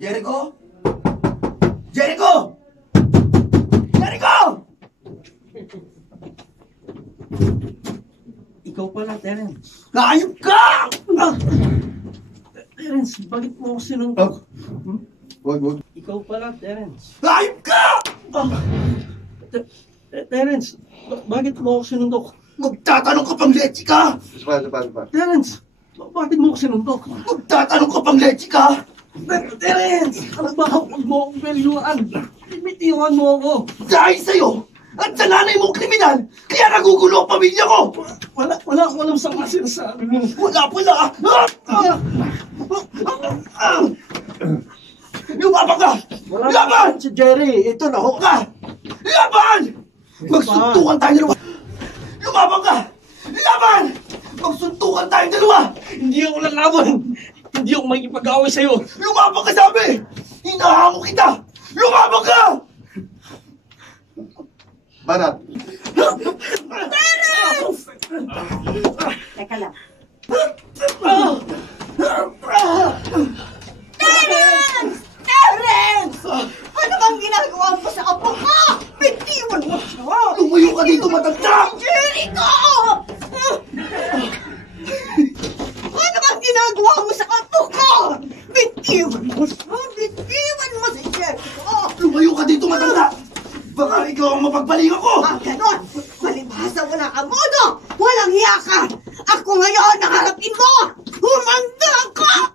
Jericho? Jericho! Jericho! Ikaw pala, Terence. Hayop ka! Terence, bakit mo ako sinuntok? Wag. Ikaw pala, Terence. Hayop ka! Terence, bakit mo ako sinuntok? Magtatanong ka pang leche ka! Terence, bakit mo ako sinuntok? Magtatanong ka pang leche ka! Terence, alam ba, huwag mo akong pelyuan. Bitiwan mo ako. Dahil sa'yo at sa nanay mo kriminal, kaya nagugulo ang pamilya ko! Walang sama sinasabi mo. Wala pala! Lumabang ka! Laban! Si Jerry, ito na ho. Ka! Laban! Magsuntukan tayo dalawa! Lumabang ka! Laban! Magsuntukan tayo dalawa! Hindi ako lalaban. Hindi ako makikipag-away sa'yo. Lumabang ka sabi! Hinahango kita! Lumabang ka! Banat! Terence! Teka lang. Terence! Terence! Ano bang ginagawa mo sa apo ko? Bitiwan mo siya! Lumayo ka dito, matanda! Jericho! Ano bang ginagawa mo sa apo ko? Bitiwan mo siya! Bitiwan mo si Jericho! Lumayo ka dito, matanda! Baka ikaw ang mapagbalingan ko! Ganon! Malibhasa wala ka modo! Walang hiya ka! Ako ngayon ang harapin mo! Humanda ka!